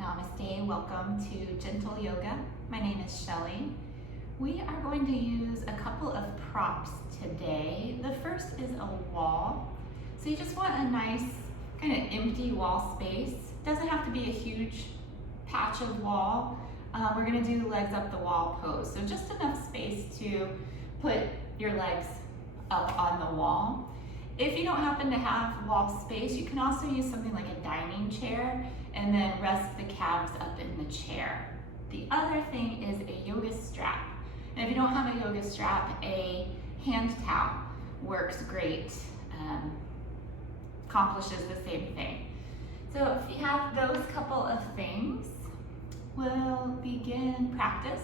Namaste, welcome to Gentle Yoga. My name is Shelley. We are going to use a couple of props today. The first is a wall. So you just want a nice kind of empty wall space. Doesn't have to be a huge patch of wall. We're gonna do legs up the wall pose. So just enough space to put your legs up on the wall. If you don't happen to have wall space, you can also use something like a dining chair and then rest the calves up in the chair. The other thing is a yoga strap. And if you don't have a yoga strap, a hand towel works great, accomplishes the same thing. So if you have those couple of things, we'll begin practice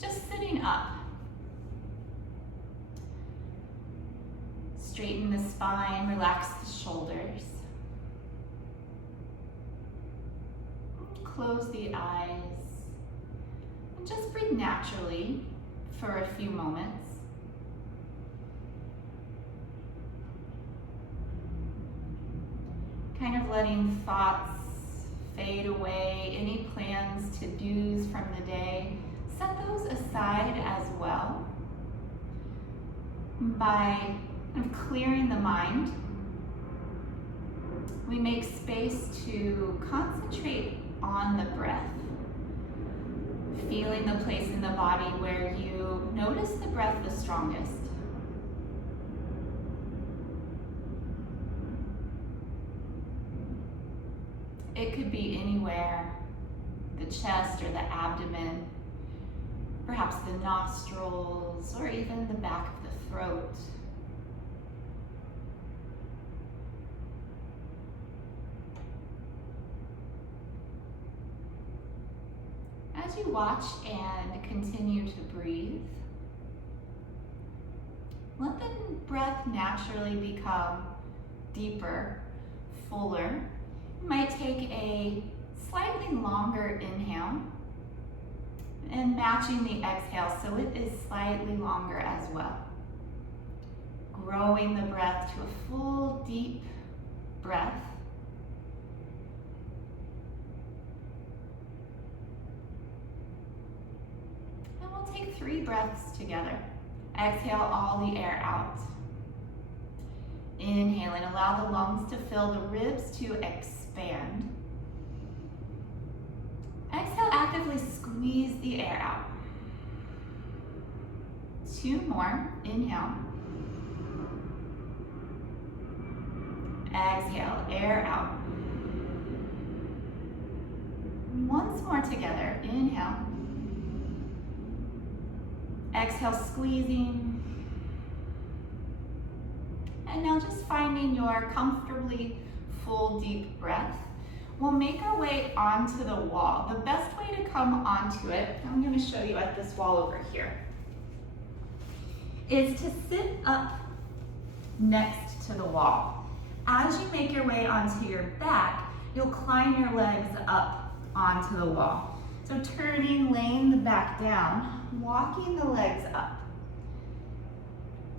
just sitting up. Straighten the spine, relax the shoulders. Close the eyes. And just breathe naturally for a few moments. Kind of letting thoughts fade away, any plans, to-dos from the day, set those aside as well. By clearing the mind, we make space to concentrate on the breath, feeling the place in the body where you notice the breath the strongest. It could be anywhere, the chest or the abdomen, perhaps the nostrils, or even the back of the throat. As you watch and continue to breathe, let the breath naturally become deeper, fuller. You might take a slightly longer inhale and matching the exhale so it is slightly longer as well. Growing the breath to a full, deep breath. And we'll take 3 breaths together. Exhale all the air out. Inhaling, allow the lungs to fill, the ribs to expand. Exhale, actively squeeze the air out. 2 more, inhale. Exhale, air out. Once more together, inhale. Exhale, squeezing. And now just finding your comfortably full, deep breath. We'll make our way onto the wall. The best way to come onto it, I'm going to show you at this wall over here, is to sit up next to the wall. As you make your way onto your back, you'll climb your legs up onto the wall. So turning, laying the back down, walking the legs up.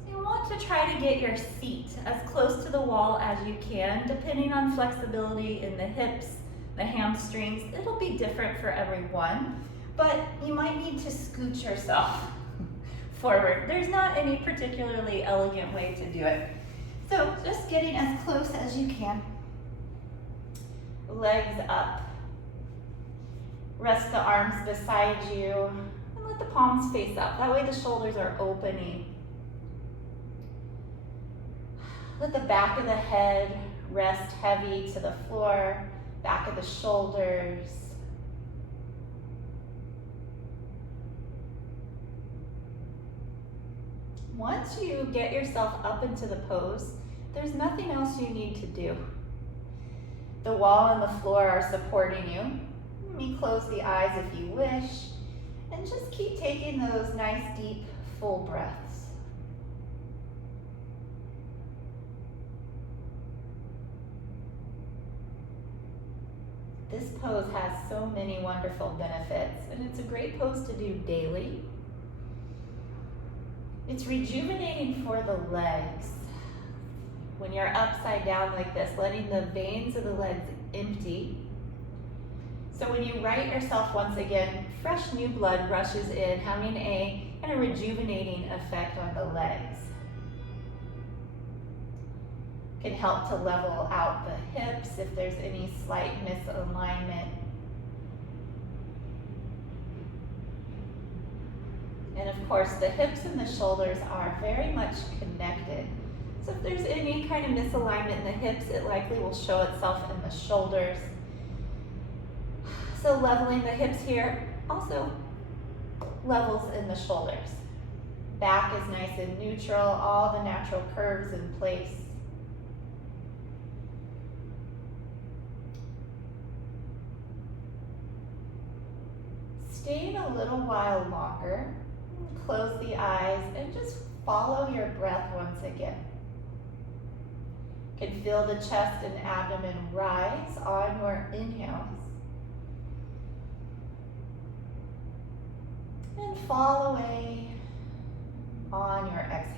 You want to try to get your seat as close to the wall as you can, depending on flexibility in the hips, the hamstrings. It'll be different for everyone, but you might need to scooch yourself forward. There's not any particularly elegant way to do it. So just getting as close as you can. Legs up. Rest the arms beside you and let the palms face up. That way the shoulders are opening. Let the back of the head rest heavy to the floor, back of the shoulders. Once you get yourself up into the pose, there's nothing else you need to do. The wall and the floor are supporting you. You may close the eyes if you wish, and just keep taking those nice, deep, full breaths. This pose has so many wonderful benefits, and it's a great pose to do daily. It's rejuvenating for the legs. When you're upside down like this, letting the veins of the legs empty, So when you right yourself once again, fresh new blood rushes in, having a kind of rejuvenating effect on the legs. Can help to level out the hips if there's any slight misalignment. And of course, the hips and the shoulders are very much connected. So if there's any kind of misalignment in the hips, it likely will show itself in the shoulders. So leveling the hips here also levels in the shoulders. Back is nice and neutral, all the natural curves in place. Stay a little while longer. Close the eyes and just follow your breath once again. You can feel the chest and abdomen rise on your inhales. And fall away on your exhales.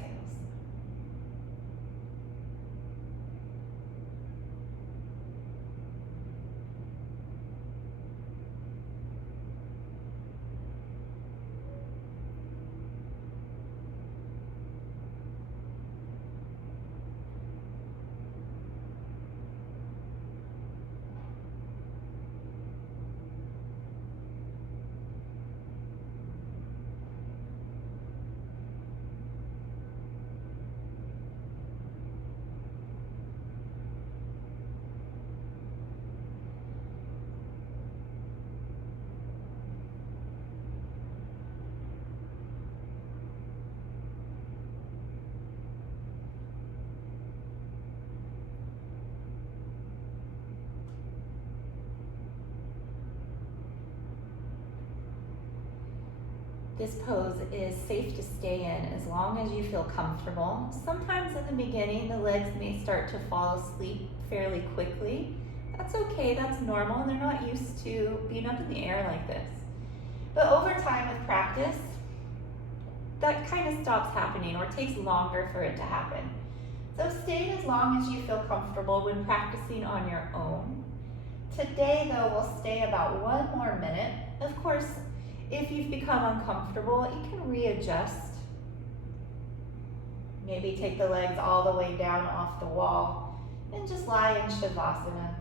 This pose is safe to stay in as long as you feel comfortable. Sometimes in the beginning, the legs may start to fall asleep fairly quickly. That's okay, that's normal. They're not used to being up in the air like this. But over time with practice, that kind of stops happening or takes longer for it to happen. So stay as long as you feel comfortable when practicing on your own. Today though, we'll stay about 1 more minute. Of course, if you've become uncomfortable, you can readjust. Maybe take the legs all the way down off the wall and just lie in Shavasana.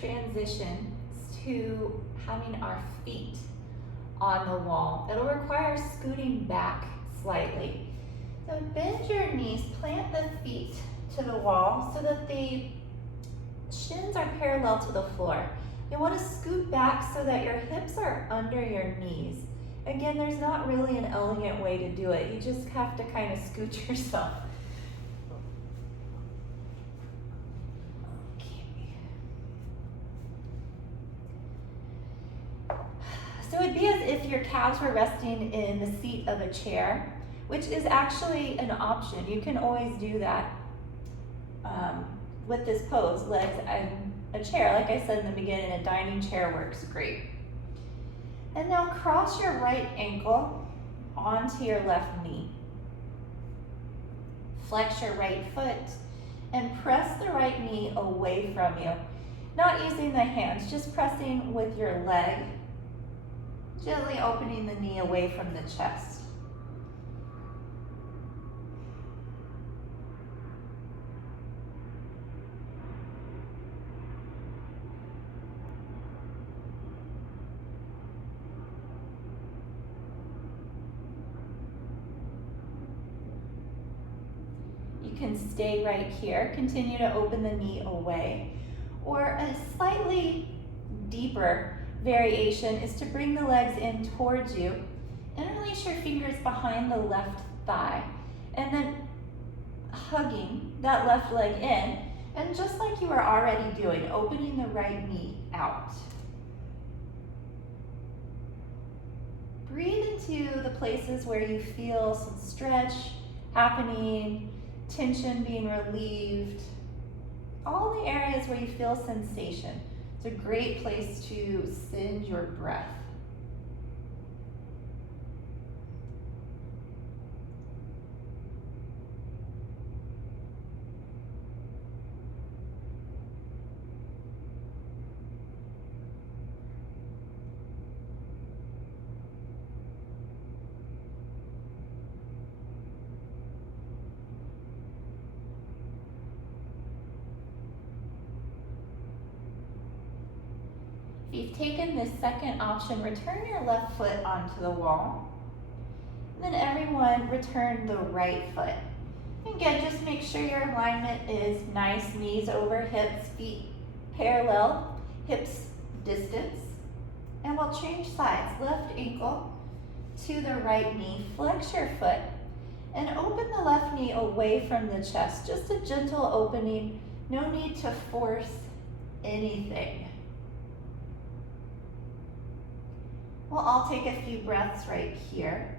Transition to having our feet on the wall. It'll require scooting back slightly. So bend your knees, plant the feet to the wall so that the shins are parallel to the floor. You want to scoot back so that your hips are under your knees. Again, there's not really an elegant way to do it. You just have to kind of scoot yourself. So it'd be as if your calves were resting in the seat of a chair, which is actually an option. You can always do that with this pose, legs and a chair. Like I said in the beginning, a dining chair works great. And now cross your right ankle onto your left knee. Flex your right foot and press the right knee away from you. Not using the hands, just pressing with your leg. Gently opening the knee away from the chest. can stay right here, continue to open the knee away. Or a slightly deeper variation is to bring the legs in towards you and release your fingers behind the left thigh. And then hugging that left leg in, and just like you were already doing, opening the right knee out. Breathe into the places where you feel some stretch happening, tension being relieved, all the areas where you feel sensation. It's a great place to send your breath. If you've taken this second option, return your left foot onto the wall. And then everyone return the right foot. And again, just make sure your alignment is nice, knees over hips, feet parallel, hips distance. And we'll change sides, left ankle to the right knee, flex your foot, and open the left knee away from the chest. Just a gentle opening, no need to force anything. We'll all take a few breaths right here.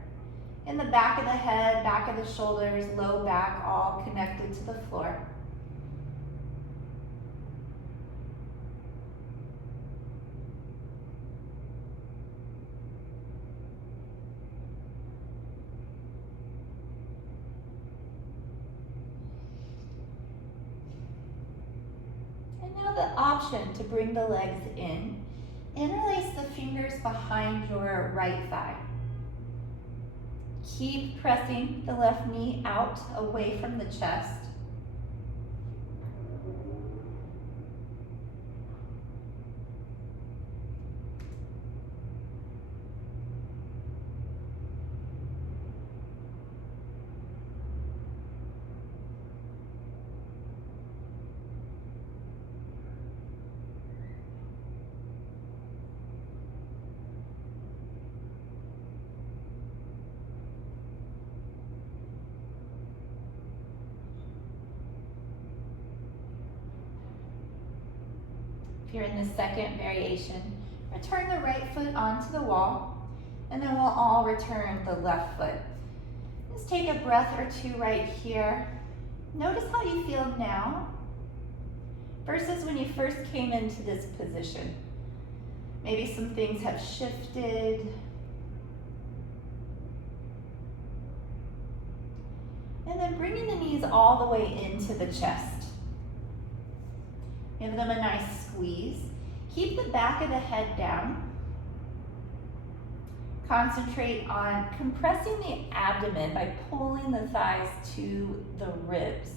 In the back of the head, back of the shoulders, low back, all connected to the floor. And now the option to bring the legs in. Interlace the fingers behind your right thigh. Keep pressing the left knee out away from the chest. If you're in the second variation, return the right foot onto the wall, and then we'll all return the left foot. Just take a breath or two right here. Notice how you feel now versus when you first came into this position. Maybe some things have shifted. And then bringing the knees all the way into the chest. Give them a nice squeeze. Keep the back of the head down. Concentrate on compressing the abdomen by pulling the thighs to the ribs.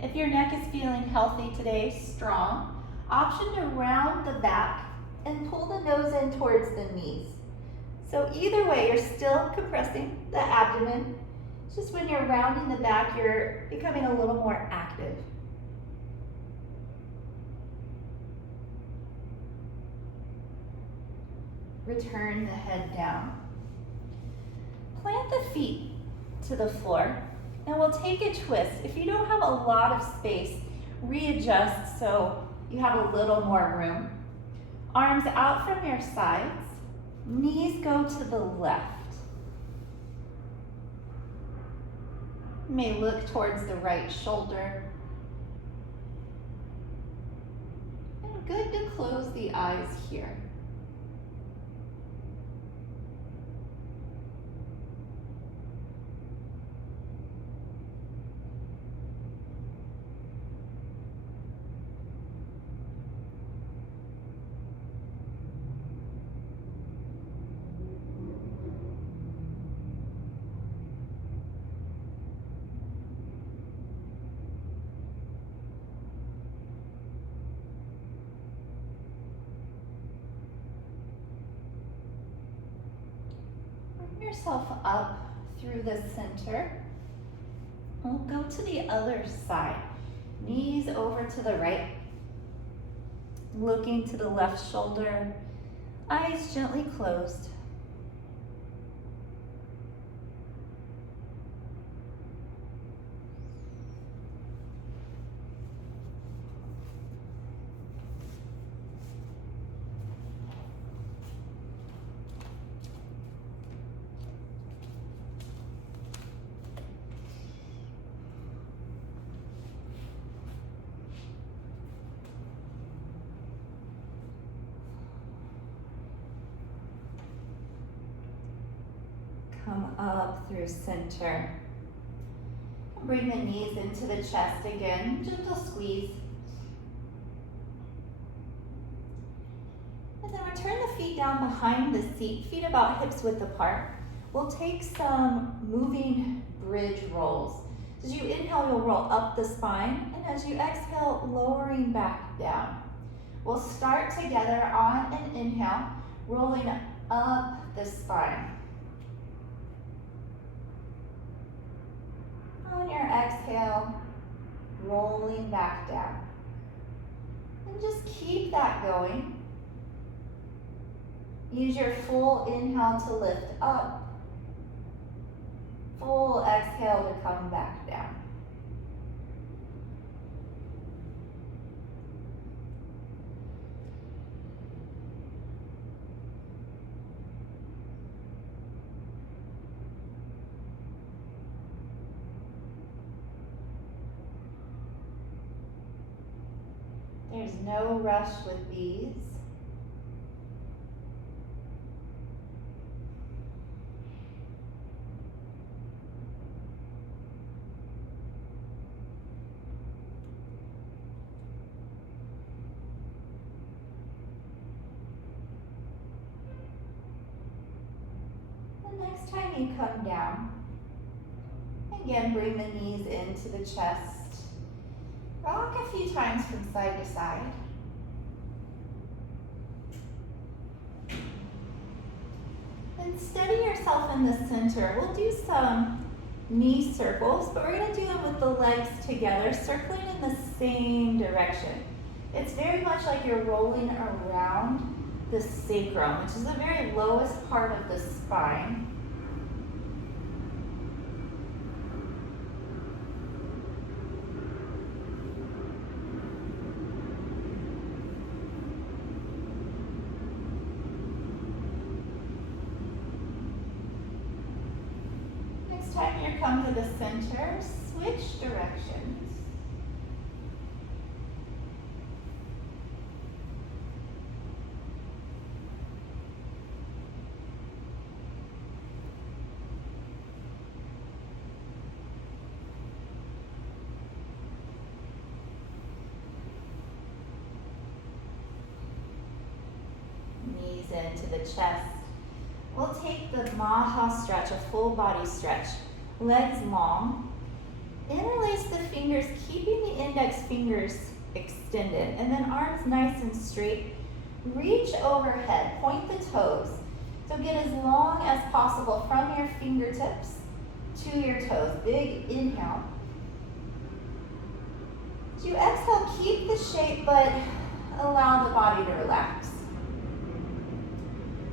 If your neck is feeling healthy today, strong, option to round the back and pull the nose in towards the knees. So either way, you're still compressing the abdomen. It's just when you're rounding the back, you're becoming a little more active. Return the head down. Plant the feet to the floor, and we'll take a twist. If you don't have a lot of space, readjust so you have a little more room. Arms out from your sides, knees go to the left. You may look towards the right shoulder. And good to close the eyes here. yourself up through the center. We'll go to the other side. Knees over to the right. Looking to the left shoulder. Eyes gently closed. Come up through center. Bring the knees into the chest again, gentle squeeze. And then return the feet down behind the seat, feet about hips width apart. We'll take some moving bridge rolls. As you inhale, you'll roll up the spine, and as you exhale, lowering back down. We'll start together on an inhale, rolling up the spine. On your exhale, rolling back down. And just keep that going. Use your full inhale to lift up. Full exhale to come back down. There's no rush with these. The next time you come down, again, bring the knees into the chest. Rock a few times from side to side. And steady yourself in the center. We'll do some knee circles, but we're going to do them with the legs together, circling in the same direction. It's very much like you're rolling around the sacrum, which is the very lowest part of the spine. Time you come to the center, switch directions. Knees into the chest. We'll take the Maha stretch, a full body stretch. Legs long. Interlace the fingers, keeping the index fingers extended. And then arms nice and straight. Reach overhead, point the toes. So get as long as possible from your fingertips to your toes. Big inhale. As you exhale, keep the shape, but allow the body to relax.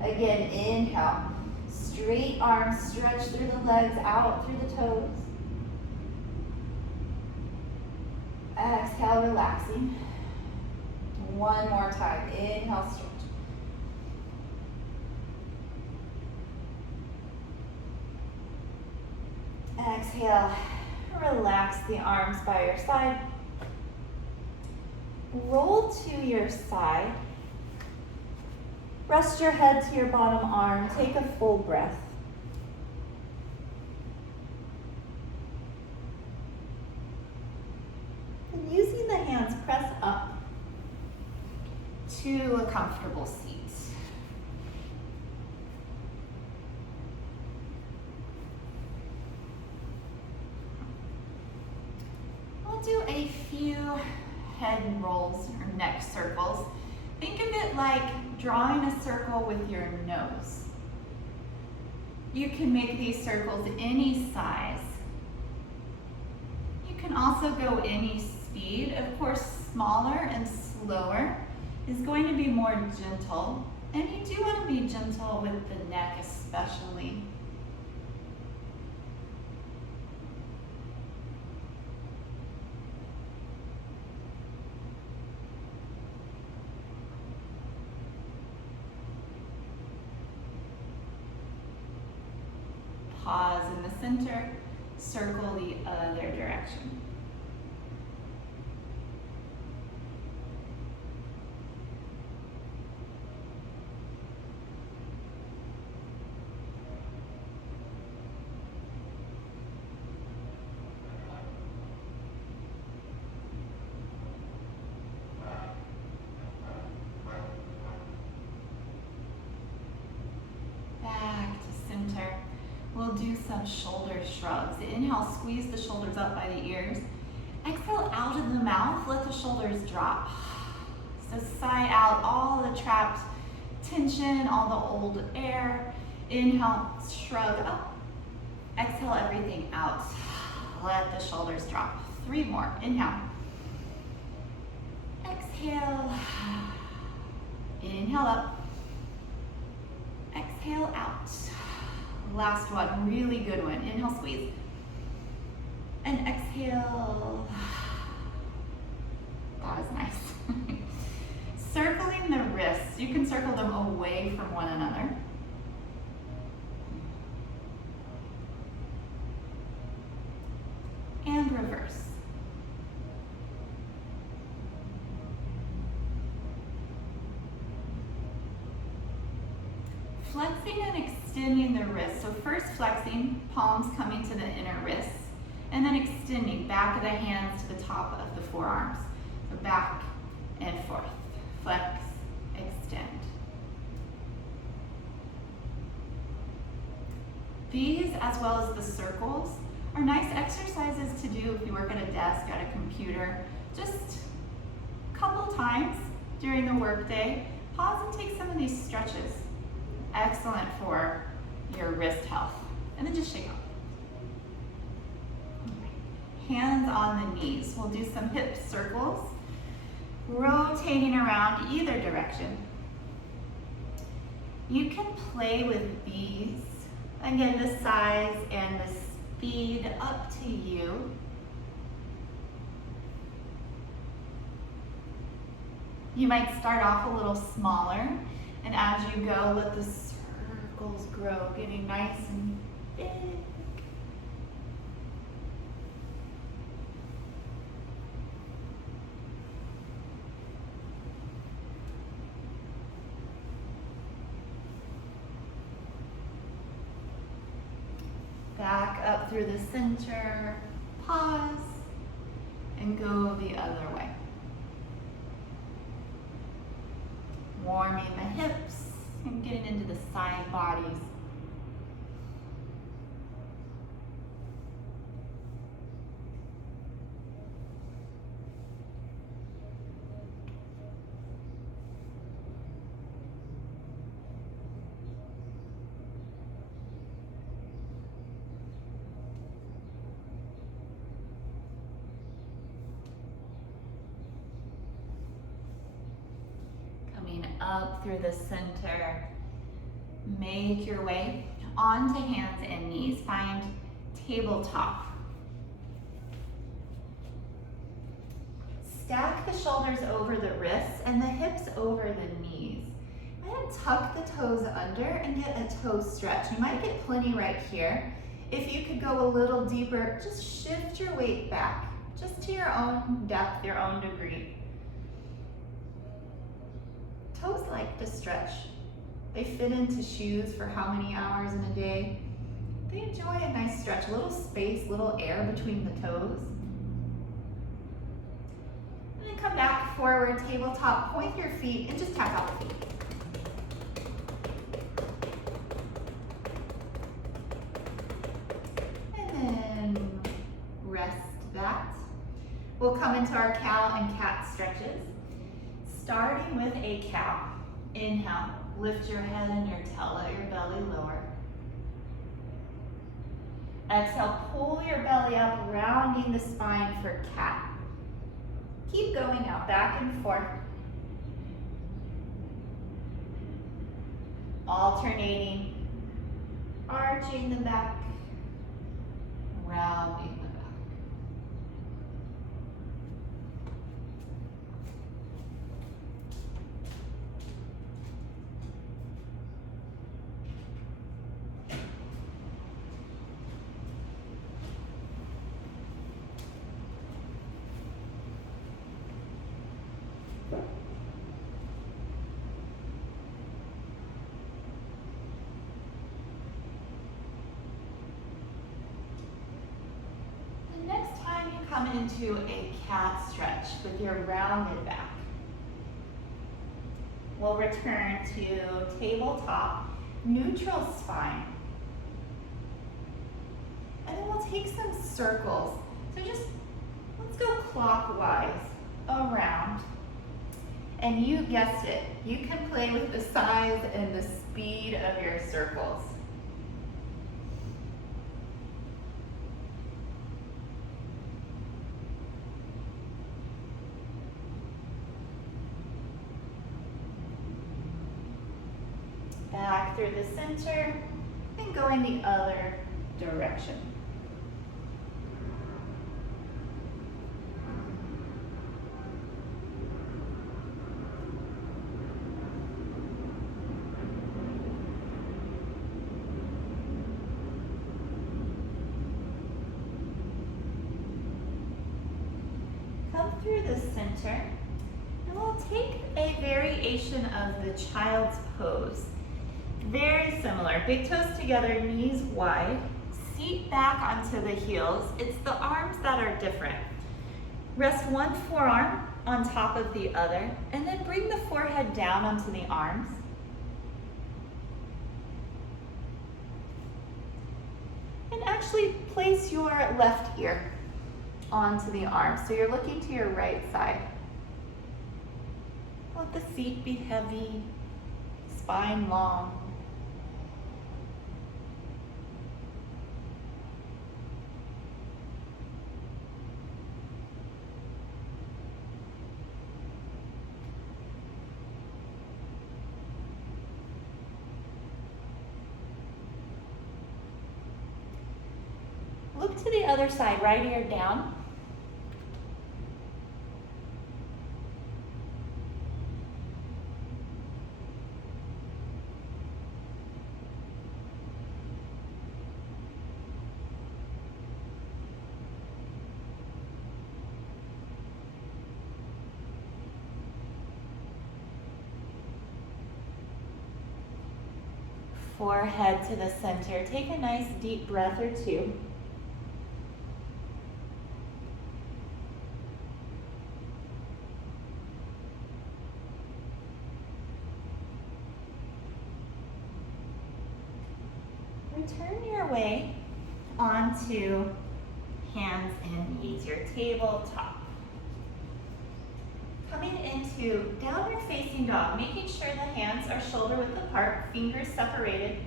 Again, inhale. Straight arms, stretch through the legs, out through the toes. Exhale, relaxing. One more time. Inhale, stretch. Exhale, relax the arms by your side. Roll to your side. Rest your head to your bottom arm. Take a full breath. And using the hands, press up to a comfortable seat. We'll do a few head rolls or neck circles. Think of it like drawing a circle with your nose. You can make these circles any size. You can also go any speed. Of course, smaller and slower is going to be more gentle. And you do want to be gentle with the neck especially. Pause in the center, circle the other direction. Back to center. We'll do some shoulder shrugs. Inhale, squeeze the shoulders up by the ears. Exhale out of the mouth, let the shoulders drop. So sigh out all the trapped tension, all the old air. Inhale, shrug up. Exhale everything out. Let the shoulders drop. 3 more. Inhale. Exhale. Inhale up. Exhale out. Last one, really good one. Inhale, squeeze. And exhale. That was nice. Circling the wrists. You can circle them away from one another. And reverse. Flexing and extending the wrists. So first flexing, palms coming to the inner wrists, and then extending back of the hands to the top of the forearms. So back and forth. Flex, extend. These, as well as the circles, are nice exercises to do if you work at a desk, at a computer. Just a couple times during the workday. Pause and take some of these stretches. Excellent for your wrist health. And then just shake off. Hands on the knees. We'll do some hip circles, rotating around either direction. You can play with these. Again, the size and the speed up to you. You might start off a little smaller, and as you go, let the circles grow, getting nice and big. Back up through the center, pause, and go the other way. Warming the hips and getting into the side bodies. Up through the center. Make your way onto hands and knees. Find tabletop. Stack the shoulders over the wrists and the hips over the knees. And tuck the toes under and get a toe stretch. You might get plenty right here. If you could go a little deeper, just shift your weight back, just to your own depth, your own degree. Toes like to stretch. They fit into shoes for how many hours in a day? They enjoy a nice stretch, a little space, little air between the toes. And then come back forward, tabletop, point your feet, and just tap out the feet. And then rest that. We'll come into our cow and cat stretches. Starting with a cow. Inhale, lift your head and your tail, let your belly lower. Exhale, pull your belly up, rounding the spine for cat. Keep going out, back and forth. Alternating, arching the back, rounding the back. Come into a cat stretch with your rounded back. We'll return to tabletop, neutral spine. And then we'll take some circles. So just, let's go clockwise around. And you guessed it, you can play with the size and the speed of your circles. Back through the center and go in the other direction. Come through the center and we'll take a variation of the child's pose. Very similar, big toes together, knees wide, seat back onto the heels. It's the arms that are different. Rest one forearm on top of the other, and then bring the forehead down onto the arms. And actually place your left ear onto the arm, so you're looking to your right side. Let the seat be heavy, spine long. Look to the other side, right ear down. Forehead to the center. Take a nice deep breath or two. Return your way onto hands and knees, your tabletop. Coming into downward facing dog, making sure the hands are shoulder width apart, fingers separated.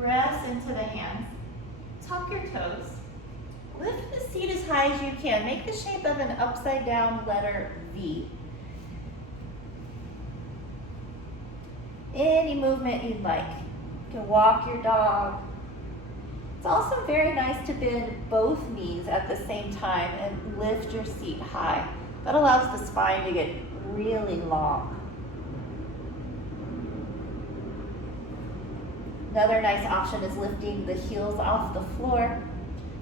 Press into the hands. Tuck your toes. Lift the seat as high as you can. Make the shape of an upside down letter V. Any movement you'd like. You can walk your dog. It's also very nice to bend both knees at the same time and lift your seat high. That allows the spine to get really long. Another nice option is lifting the heels off the floor.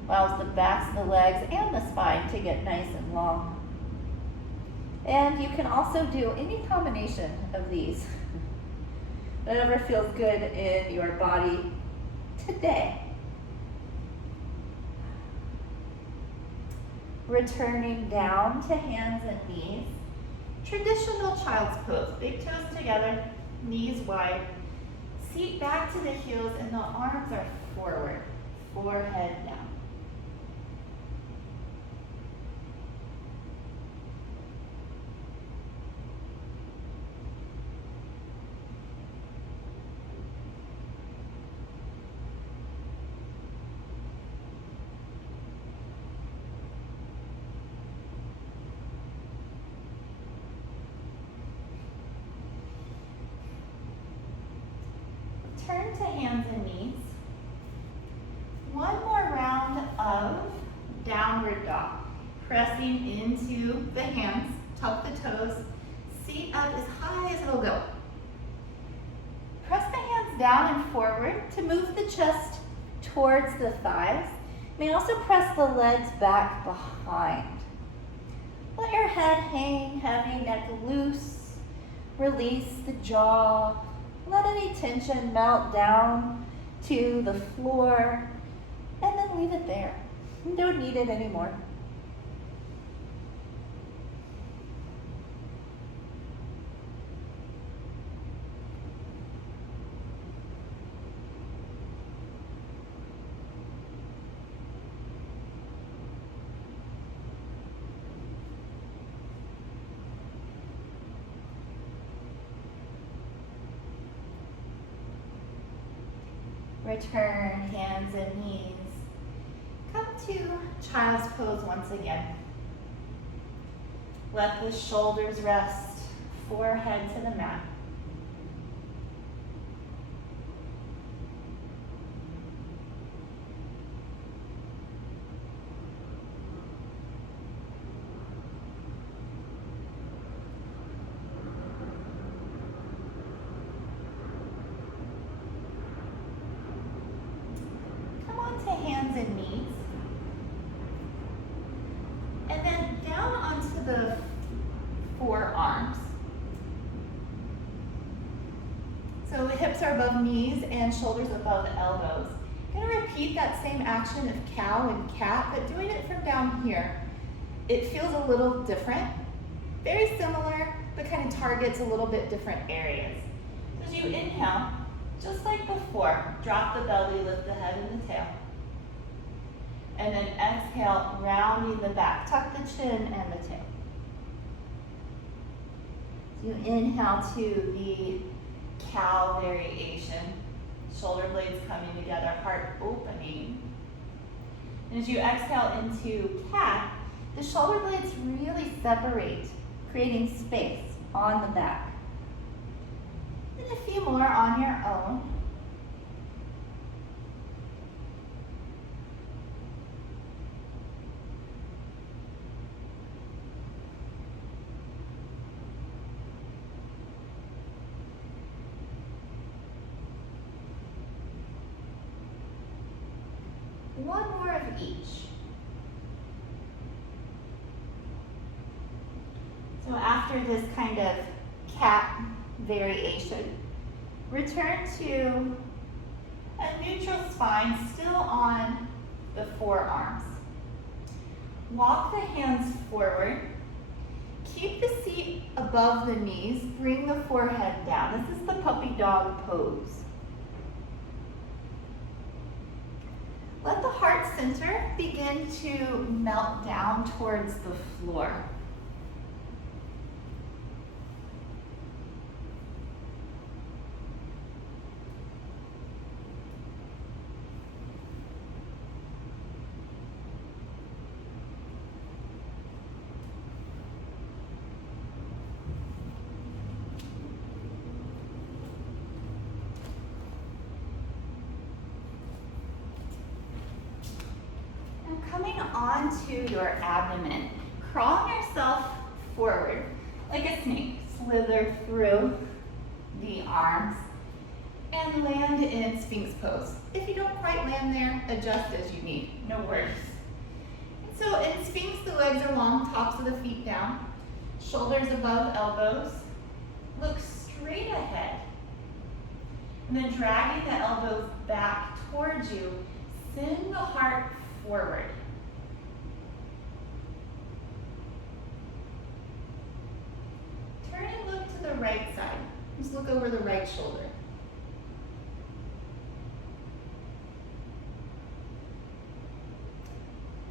Allows the backs of the legs and the spine to get nice and long. And you can also do any combination of these. Whatever feels good in your body today. Returning down to hands and knees. Traditional child's pose. Big toes together, knees wide. Seat back to the heels and the arms are forward. Forehead down. Return to hands and knees. One more round of downward dog. Pressing into the hands, tuck the toes, seat up as high as it'll go. Press the hands down and forward to move the chest towards the thighs. You may also press the legs back behind. Let your head hang heavy, neck loose. Release the jaw. Let any tension melt down to the floor, and then leave it there. You don't need it anymore. Return hands and knees. Come to child's pose once again. Let the shoulders rest, forehead to the mat. To hands and knees, and then down onto the forearms. So hips are above knees and shoulders above elbows. I'm going to repeat that same action of cow and cat, but doing it from down here. It feels a little different, very similar, but kind of targets a little bit different areas. So as you inhale, just like before, drop the belly, lift the head and the tail. And then exhale, rounding the back. Tuck the chin and the tail. You inhale to the cow variation. Shoulder blades coming together, heart opening. And as you exhale into cat, the shoulder blades really separate, creating space on the back. And a few more on your own. One more of each. So after this kind of cat variation, return to a neutral spine, still on the forearms. Walk the hands forward. Keep the seat above the knees. Bring the forehead down. This is the puppy dog pose. Let the heart center begin to melt down towards the floor. Coming onto your abdomen, crawl yourself forward like a snake. Slither through the arms and land in Sphinx pose. If you don't quite land there, adjust as you need, no worries. And so in Sphinx, the legs are long, tops of the feet down, shoulders above elbows. Look straight ahead. And then dragging the elbows back towards you, send the heart forward. Turn and look to the right side. Just look over the right shoulder.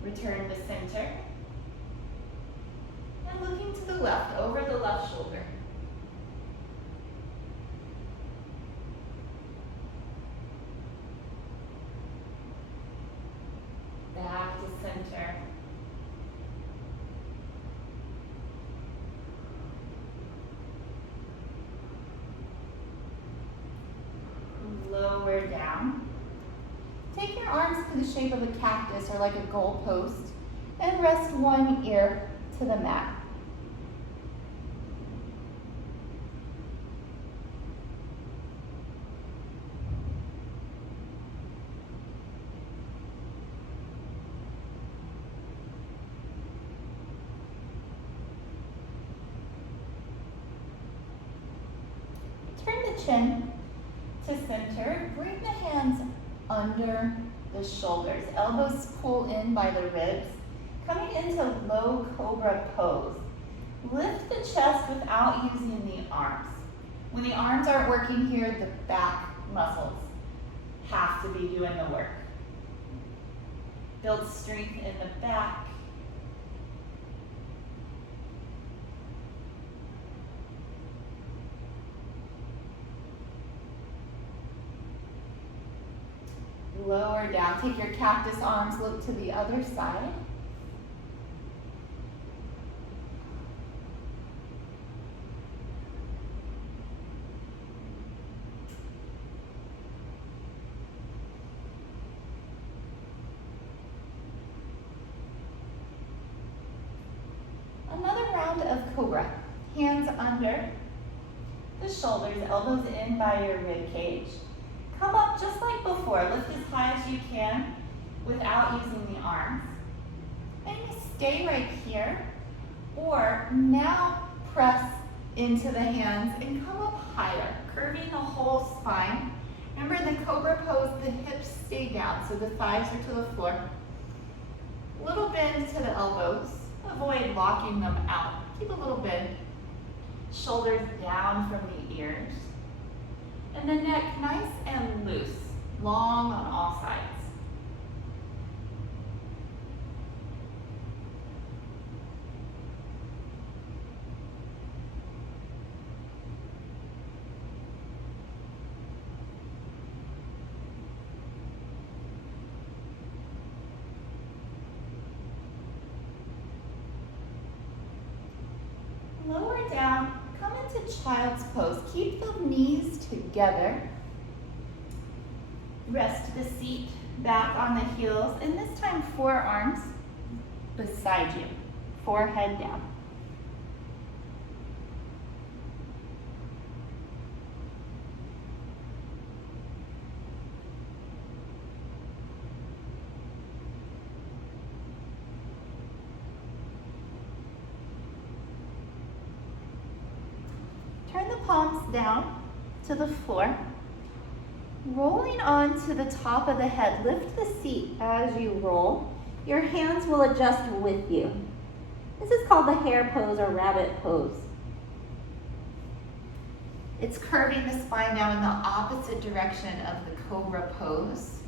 Return to center. And looking to the left, over the left shoulder. Back to center. Lower Take your arms to the shape of a cactus or like a goalpost and rest one ear to the mat. Turn the chin to center. Bring the hands under the shoulders. Elbows pull in by the ribs. Coming into low cobra pose. Lift the chest without using the arms. When the arms aren't working here, the back muscles have to be doing the work. Build strength in the back. Lower down. Take your cactus arms, look to the other side. Another round of cobra. Hands under the shoulders, elbows in by your rib cage. Come up just like before. Lift as high as you can without using the arms. And you stay right here. Or now press into the hands and come up higher, curving the whole spine. Remember the cobra pose, the hips stay down, so the thighs are to the floor. Little bend to the elbows. Avoid locking them out. Keep a little bend. Shoulders down from the ears. And the neck nice and loose, long on all sides. Lower down, come into child's pose. Keep the knees together. Rest the seat back on the heels, and this time forearms beside you, forehead down. Turn the palms down to the floor. Rolling onto the top of the head, lift the seat as you roll. Your hands will adjust with you. This is called the hare pose or rabbit pose. It's curving the spine now in the opposite direction of the cobra pose.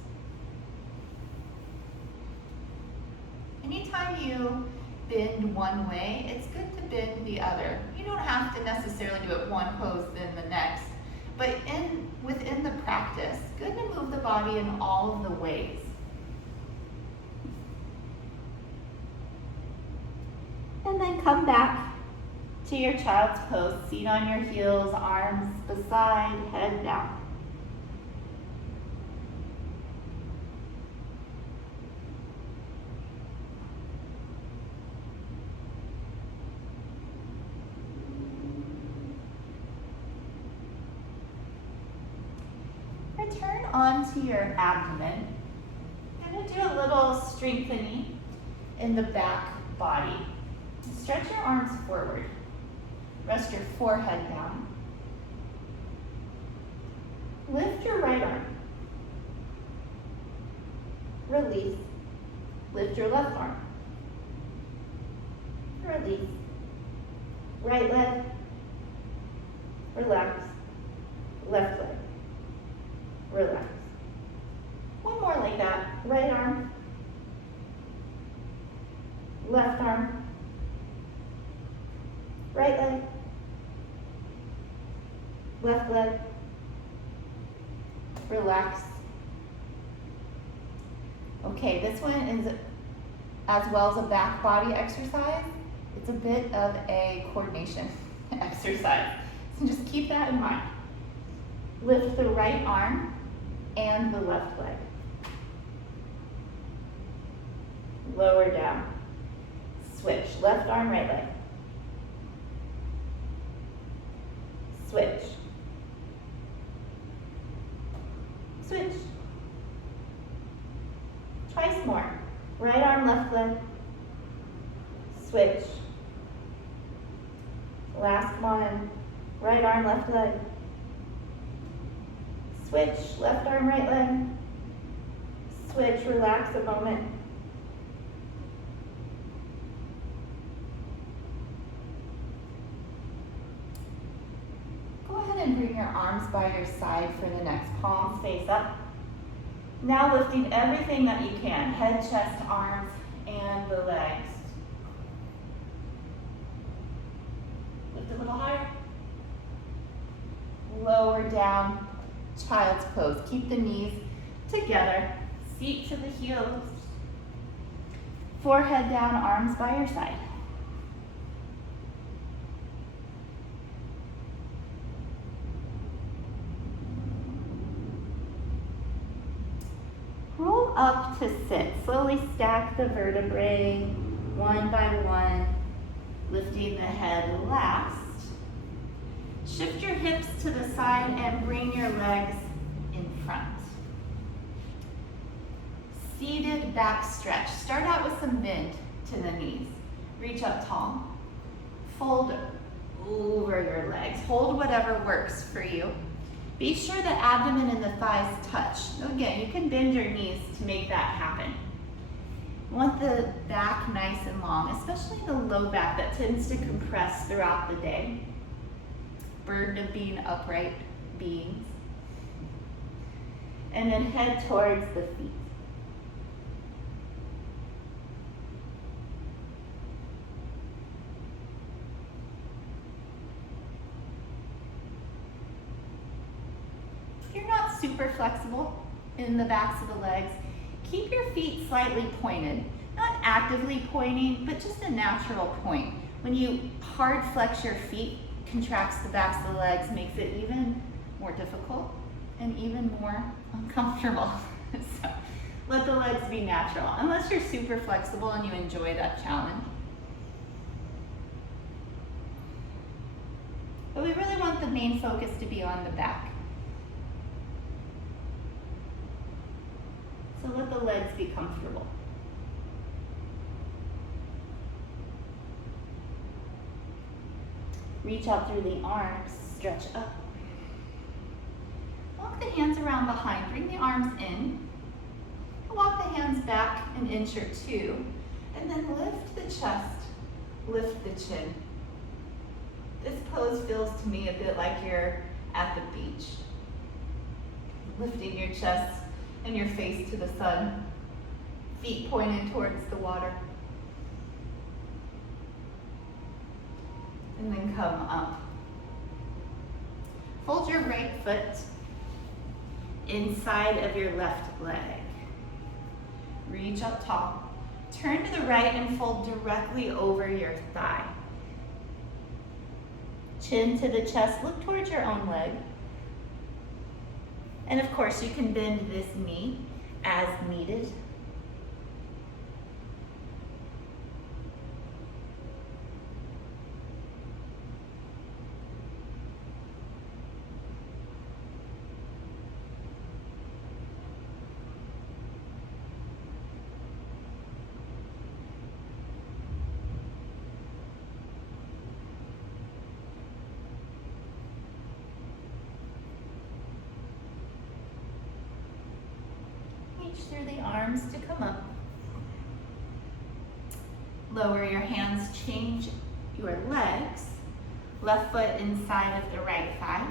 Anytime you bend one way, it's good to bend the other. You don't have to necessarily do it one pose then the next, but within the practice, good to move the body in all of the ways. And then come back to your child's pose. Seat on your heels, arms beside, head down. Return onto your abdomen. I'm going to do a little strengthening in the back body. Stretch your arms forward. Rest your forehead down. Lift your right arm. Release. Lift your left arm. Release. Right leg. Relax. Left leg. Relax. One more like that. Right arm. Left arm. Right leg. Left leg. Relax. Okay, this one is as well as a back body exercise. It's a bit of a coordination exercise. So just keep that in mind. Lift the right arm and the left leg. lower down. Switch, left arm, right leg. Switch. Switch. Twice more. Right arm, left leg. Switch. Last one. Right arm, left leg. Switch, left arm, right leg. Switch, relax a moment. Go ahead and bring your arms by your side for the next, palms face up. Now lifting everything that you can, head, chest, arms, and the legs. Lift a little higher. Lower down, child's pose. Keep the knees together, feet to the heels. Forehead down, arms by your side. Roll up to sit. Slowly stack the vertebrae one by one, lifting the head last. Shift your hips to the side and bring your legs in front. Seated back stretch. Start out with some bend to the knees. Reach up tall. Fold over your legs. Hold whatever works for you. Be sure the abdomen and the thighs touch. Again, you can bend your knees to make that happen. You want the back nice and long, especially the low back that tends to compress throughout the day. Burden of being upright beings. And then head towards the feet. If you're not super flexible in the backs of the legs, keep your feet slightly pointed. Not actively pointing, but just a natural point. When you hard flex your feet, contracts the backs of the legs, makes it even more difficult and even more uncomfortable. So let the legs be natural, unless you're super flexible and you enjoy that challenge. But we really want the main focus to be on the back. So let the legs be comfortable. Reach out through the arms, stretch up. Walk the hands around behind, bring the arms in. Walk the hands back an inch or two, and then lift the chest, lift the chin. This pose feels to me a bit like you're at the beach. Lifting your chest and your face to the sun, feet pointed towards the water. And then come up. Fold your right foot inside of your left leg. Reach up tall. Turn to the right and fold directly over your thigh. Chin to the chest, look towards your own leg. And of course, you can bend this knee as needed. Through the arms to come up. Lower your hands, change your legs. Left foot inside of the right thigh.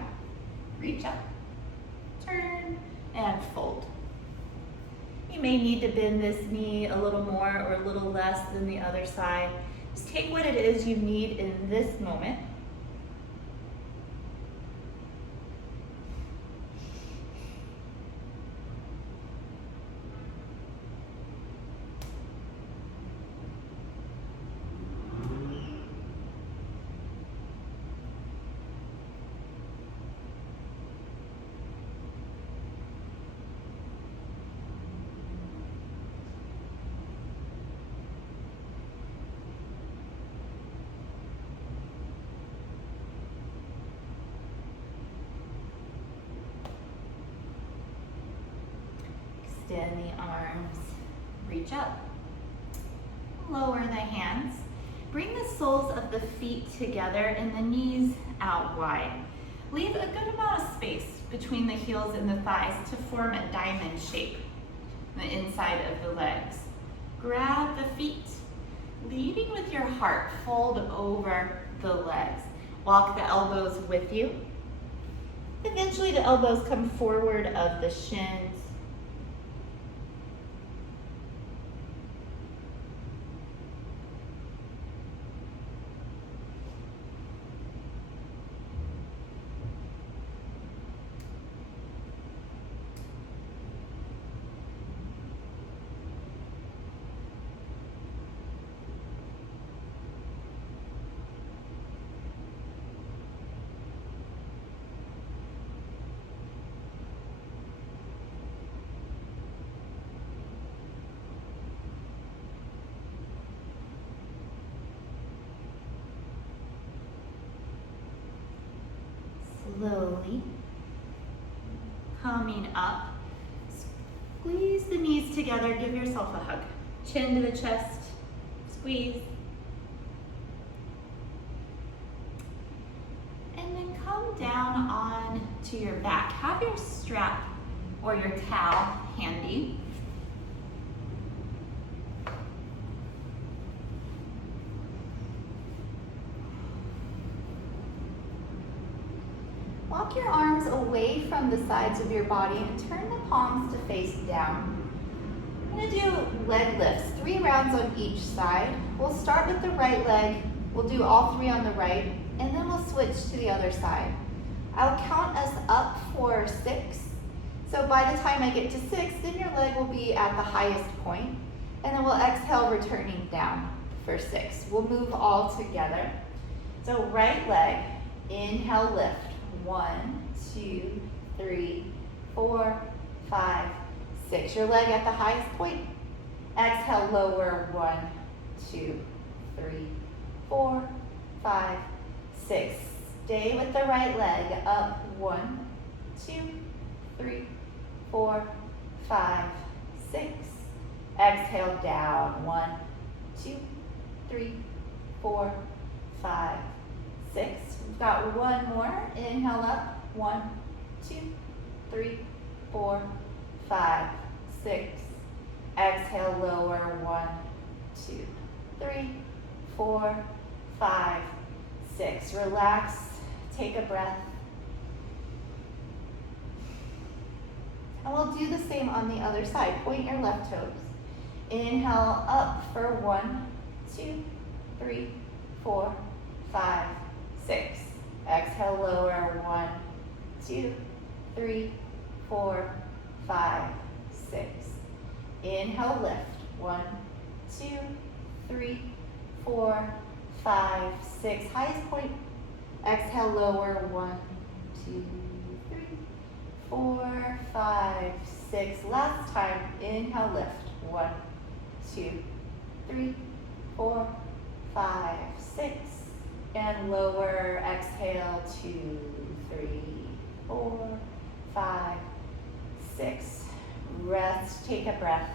Reach up, turn, and fold. You may need to bend this knee a little more or a little less than the other side. Just take what it is you need in this moment. Extend the arms, reach up. Lower the hands. Bring the soles of the feet together and the knees out wide. Leave a good amount of space between the heels and the thighs to form a diamond shape, the inside of the legs. Grab the feet. Leading with your heart, fold over the legs. Walk the elbows with you. Eventually the elbows come forward of the shins. Slowly coming up, squeeze the knees together, give yourself a hug. Chin to the chest, squeeze. And then come down on to your back. Have your strap or your towel handy. Walk your arms away from the sides of your body and turn the palms to face down. We're going to do leg lifts, 3 rounds on each side. We'll start with the right leg. We'll do all 3 on the right, and then we'll switch to the other side. I'll count us up for 6. So by the time I get to 6, then your leg will be at the highest point, and then we'll exhale, returning down for 6. We'll move all together. So right leg, inhale, lift. 1, 2, 3, 4, 5, 6. Your leg at the highest point. Exhale, lower. 1, 2, 3, 4, 5, 6. Stay with the right leg. Up. 1, 2, 3, 4, 5, 6. Exhale, down. 1, 2, 3, 4, 5, 6. We've got one more. Inhale up. 1, 2, 3, 4, 5, 6. Exhale, lower. 1, 2, 3, 4, 5, 6. Relax. Take a breath. And we'll do the same on the other side. Point your left toes. Inhale up for 1, 2, 3, 4, 5, 6. Exhale, lower. 1, 2, 3, 4, 5, 6. Inhale, lift. 1, 2, 3, 4, 5, 6. Highest point. Exhale, lower. 1, 2, 3, 4, 5, 6. Last time. Inhale, lift. 1, 2, 3, 4, 5, 6. And lower. Exhale. 2, 3, 4, 5, 6. Rest. Take a breath.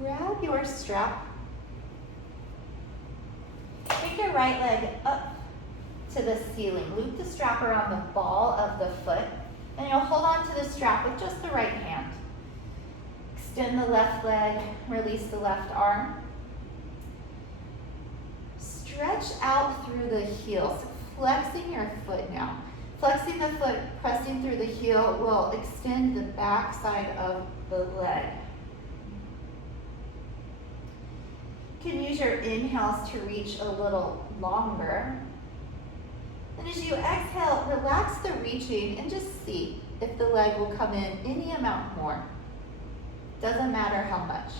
Grab your strap. Take your right leg up to the ceiling. Loop the strap around the ball of the foot, and you'll hold on to the strap with just the right hand. Extend the left leg, release the left arm. Stretch out through the heels, flexing your foot now. Flexing the foot, pressing through the heel will extend the back side of the leg. You can use your inhales to reach a little longer. And as you exhale, relax the reaching and just see if the leg will come in any amount more. Doesn't matter how much.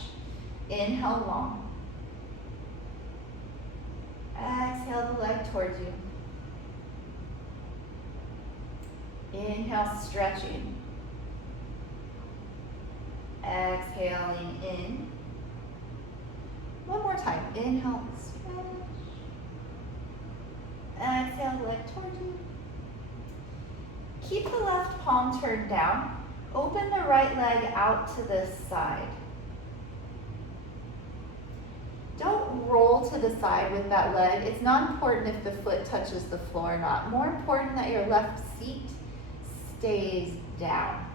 Inhale long. Exhale the leg towards you. Inhale, stretching. Exhaling in. One more time. Inhale, stretch. Exhale, leg towards you. Keep the left palm turned down. Open the right leg out to the side. Don't roll to the side with that leg. It's not important if the foot touches the floor or not. More important that your left seat stays down.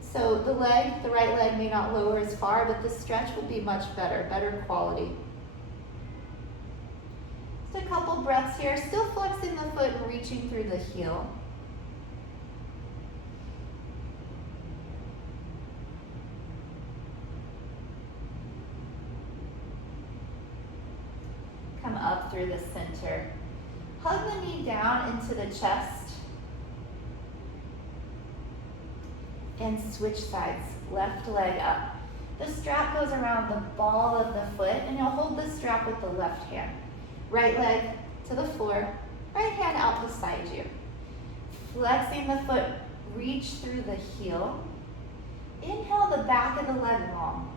So the right leg may not lower as far, but the stretch will be much better quality. Just a couple breaths here, still flexing the foot and reaching through the heel. Come up through the center. Hug the knee down into the chest. And switch sides, left leg up. The strap goes around the ball of the foot, and you'll hold the strap with the left hand. Right leg to the floor, right hand out beside you. Flexing the foot, reach through the heel. Inhale the back of the leg long.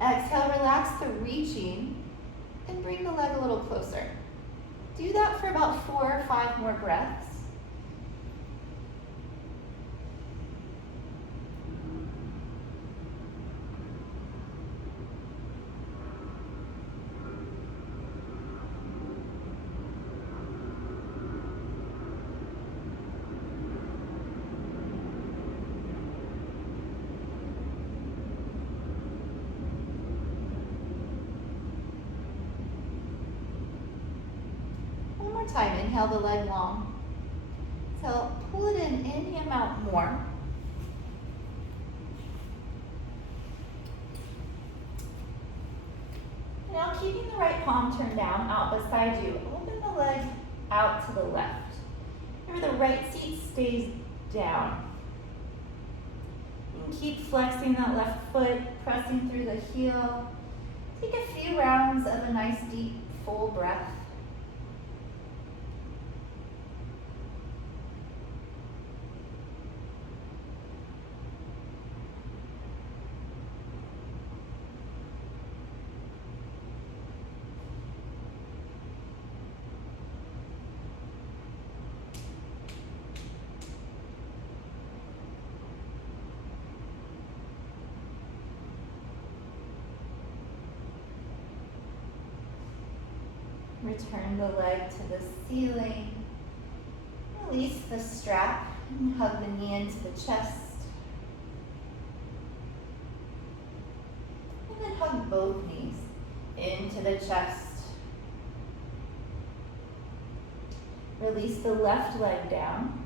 Exhale, relax the reaching, and bring the leg a little closer. Do that for about 4 or 5 more breaths. Time. Inhale the leg long. So pull it in, inhale out more. Now keeping the right palm turned down out beside you, open the leg out to the left. Remember the right seat stays down. You can keep flexing that left foot, pressing through the heel. Take a few rounds of a nice deep full breath. Return the leg to the ceiling. Release the strap and hug the knee into the chest. And then hug both knees into the chest. Release the left leg down.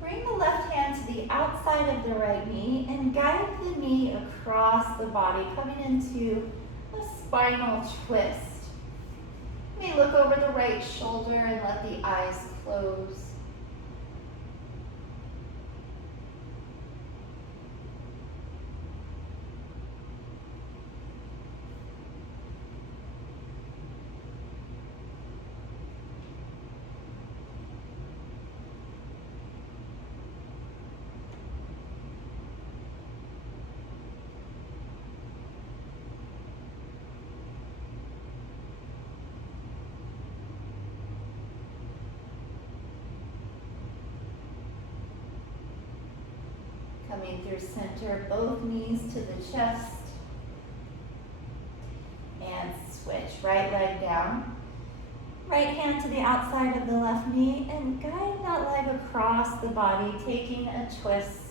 Bring the left hand to the outside of the right knee and guide the knee across the body, coming into a spinal twist. You may look over the right shoulder and let the eyes close. Coming through center, both knees to the chest. And switch, right leg down. Right hand to the outside of the left knee and guide that leg across the body, taking a twist.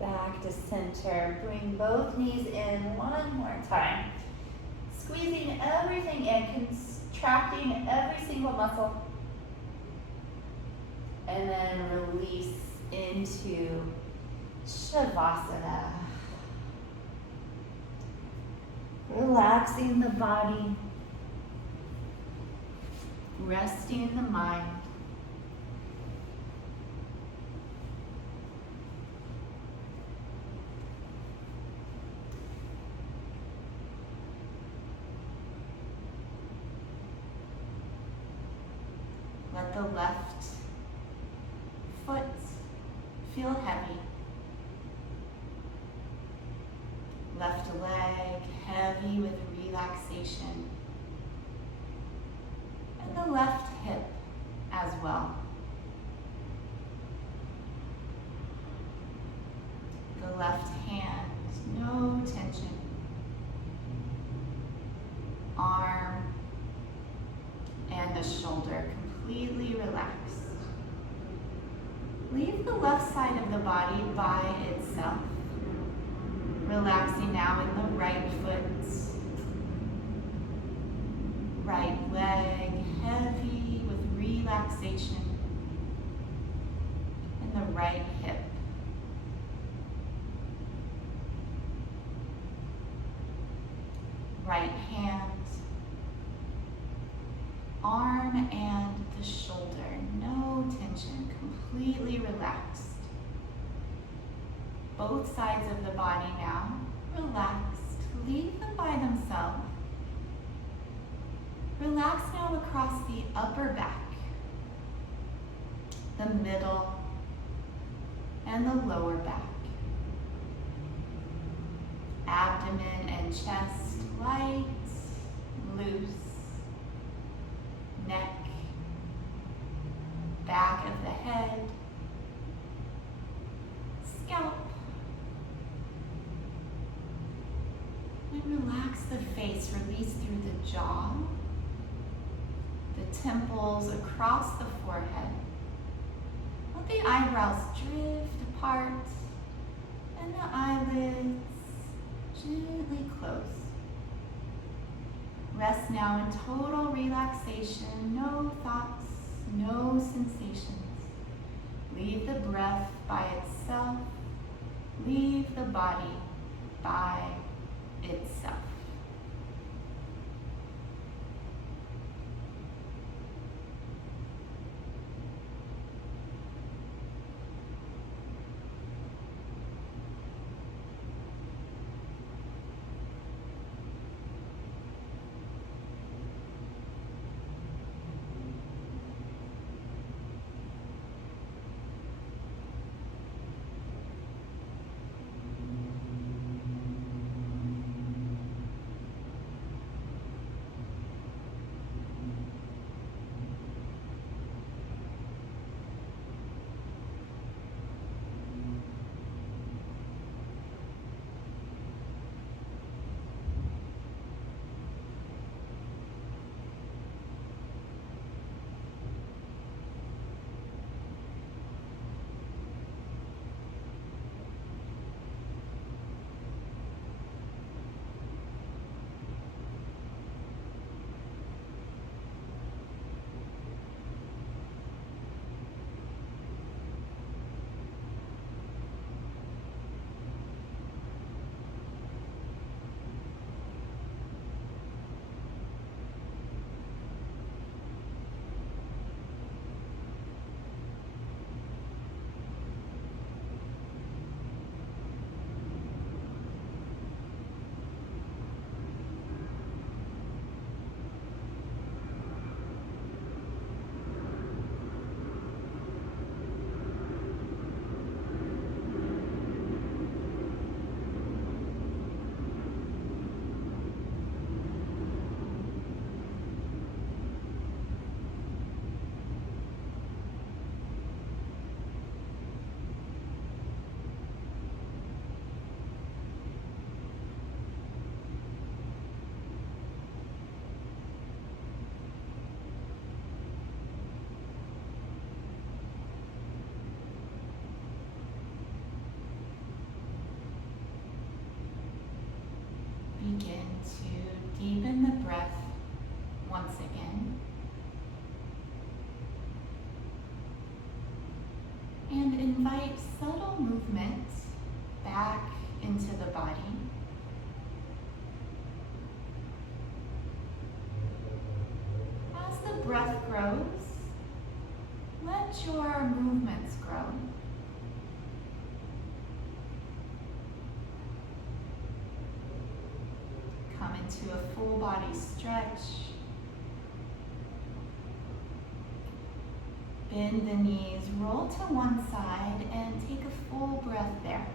Back to center. Bring both knees in one more time. Squeezing everything in, contracting every single muscle. And then release into Shavasana. Relaxing the body. resting the mind. Let the left foot feel heavy. Left leg heavy with relaxation. And the left hip as well. The left hand, no tension. Arm and the shoulder completely relaxed. Leave the left side of the body by itself. Relaxing now in the right foot. Right leg heavy with relaxation. And the right hip. Right hand. Arm and the shoulder, no tension, completely relaxed. Both sides of the body now, relaxed. Leave them by themselves. Relax now across the upper back, the middle, and the lower back. Abdomen and chest light, loose. Neck, back of the head, scalp, and relax the face, release through the jaw, the temples across the forehead. Let the eyebrows drift apart and the eyelids gently close. Rest now in total relaxation, no thoughts, no sensations. Leave the breath by itself. Leave the body by itself. Begin to deepen the breath once again. And invite subtle movement back into the body. As the breath grows, let your movements grow. Come into a full body stretch. Bend the knees, roll to one side, and take a full breath there.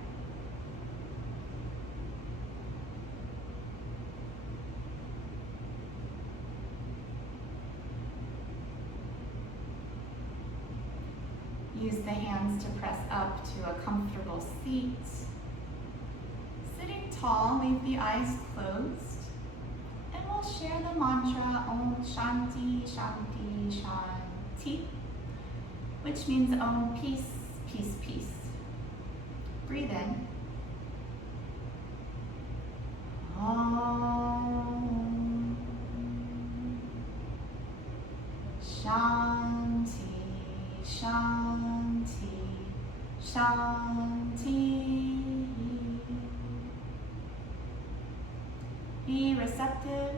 Use the hands to press up to a comfortable seat. Sitting tall, leave the eyes closed, and we'll share the mantra Om Shanti Shanti Shanti, which means Om peace, peace, peace. Breathe in. Om Shanti Shanti Shanti. Be receptive.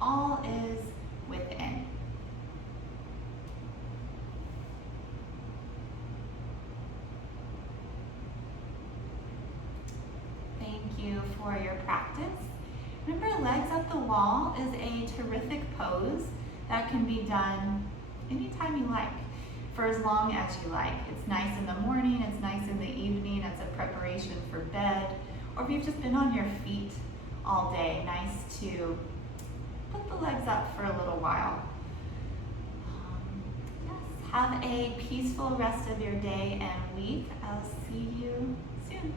All is within. Thank you for your practice. Remember, legs up the wall is a terrific pose that can be done anytime you like, for as long as you like. It's nice in the morning, it's nice in the evening as a preparation for bed, or if you've just been on your feet all day, nice to put the legs up for a little while. Yes, have a peaceful rest of your day and week. I'll see you soon.